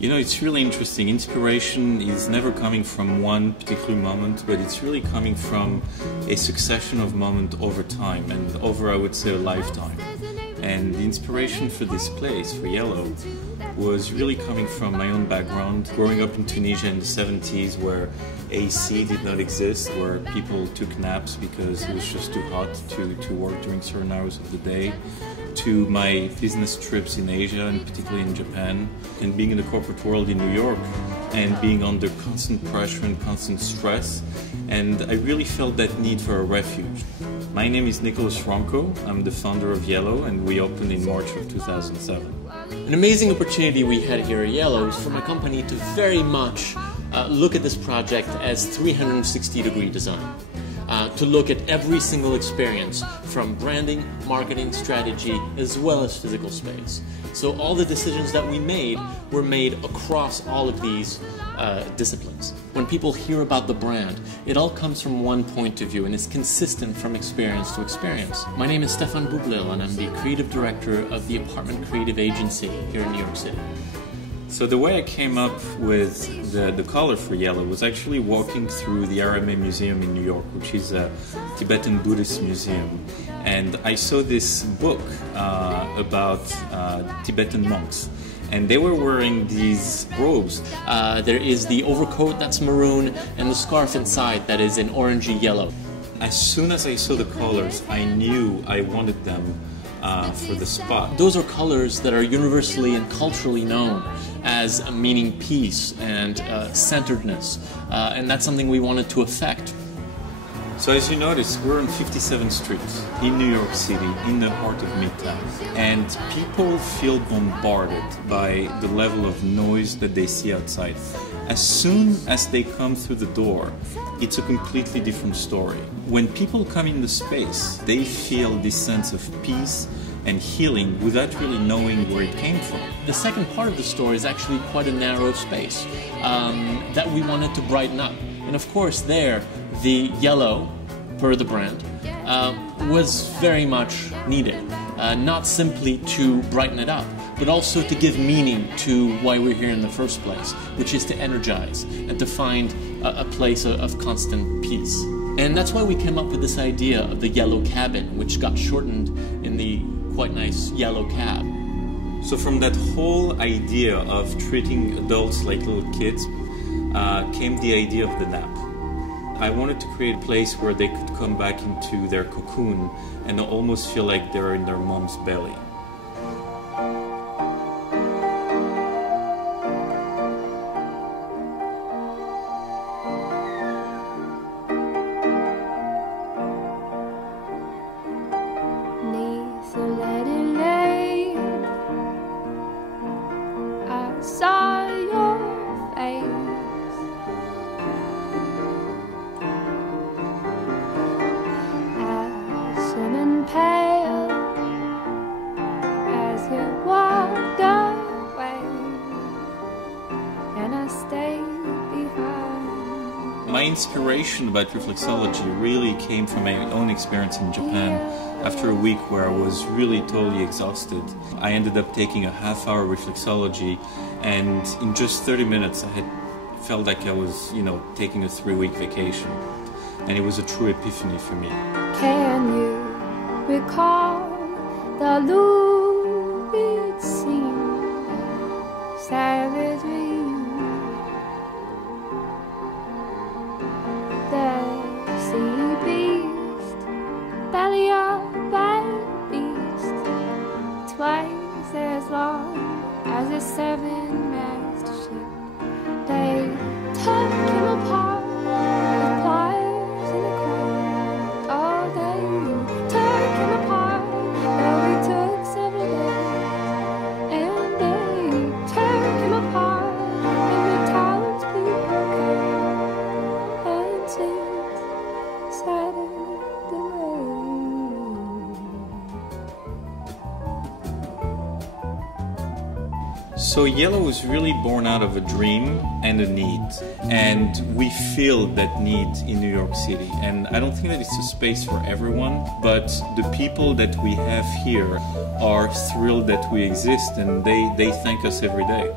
You know, it's really interesting. Inspiration is never coming from one particular moment, but it's really coming from a succession of moments over time and over, I would say, a lifetime. And the inspiration for this place, for Yelo, was really coming from my own background. Growing up in Tunisia in the 70s, where AC did not exist, where people took naps because it was just too hot to work during certain hours of the day, to my business trips in Asia and particularly in Japan, and being in the corporate world in New York and being under constant pressure and constant stress. And I really felt that need for a refuge. My name is Nicolas Ronco. I'm the founder of Yelo, and we opened in March of 2007. An amazing opportunity we had here at Yelo is for my company to very much look at this project as 360-degree design. To look at every single experience from branding, marketing, strategy, as well as physical space. So all the decisions that we made were made across all of these disciplines. When people hear about the brand, it all comes from one point of view and is consistent from experience to experience. My name is Stefan Bublil and I'm the creative director of the Apartment Creative Agency here in New York City. So the way I came up with the color for Yelo was actually walking through the RMA Museum in New York, which is a Tibetan Buddhist museum. And I saw this book about Tibetan monks. And they were wearing these robes. There is the overcoat that's maroon and the scarf inside that is an orangey yellow. As soon as I saw the colors, I knew I wanted them for the spot. Those are colors that are universally and culturally known as meaning peace and centeredness, and that's something we wanted to affect. So as you notice, we're on 57th Street in New York City, in the heart of Midtown, and people feel bombarded by the level of noise that they see outside. As soon as they come through the door, it's a completely different story. When people come in the space, they feel this sense of peace and healing without really knowing where it came from. The second part of the store is actually quite a narrow space that we wanted to brighten up. And of course there, the yellow, per the brand, was very much needed. Not simply to brighten it up, but also to give meaning to why we're here in the first place, which is to energize and to find a place of constant peace. And that's why we came up with this idea of the yellow cabin, which got shortened in the quite nice yellow cab. So from that whole idea of treating adults like little kids came the idea of the nap. I wanted to create a place where they could come back into their cocoon and almost feel like they're in their mom's belly. I saw your face. Ashen and pale as you walked away, and I stayed behind. My inspiration about reflexology really came from my own experience in Japan. After a week where I was really totally exhausted, I ended up taking a half-hour reflexology, and in just 30 minutes I had felt like I was, taking a 3-week vacation. And it was a true epiphany for me. Can you recall the lurid scene, savagery? The sea beast, belly up by beast, twice as long as a 7-mast ship. They took him apart with pliers in the corner all day. Took him apart, though it took several days. And they took him apart, and the townspeople came and sent Saturday away. So Yelo was really born out of a dream and a need, and we feel that need in New York City. And I don't think that it's a space for everyone, but the people that we have here are thrilled that we exist, and they thank us every day.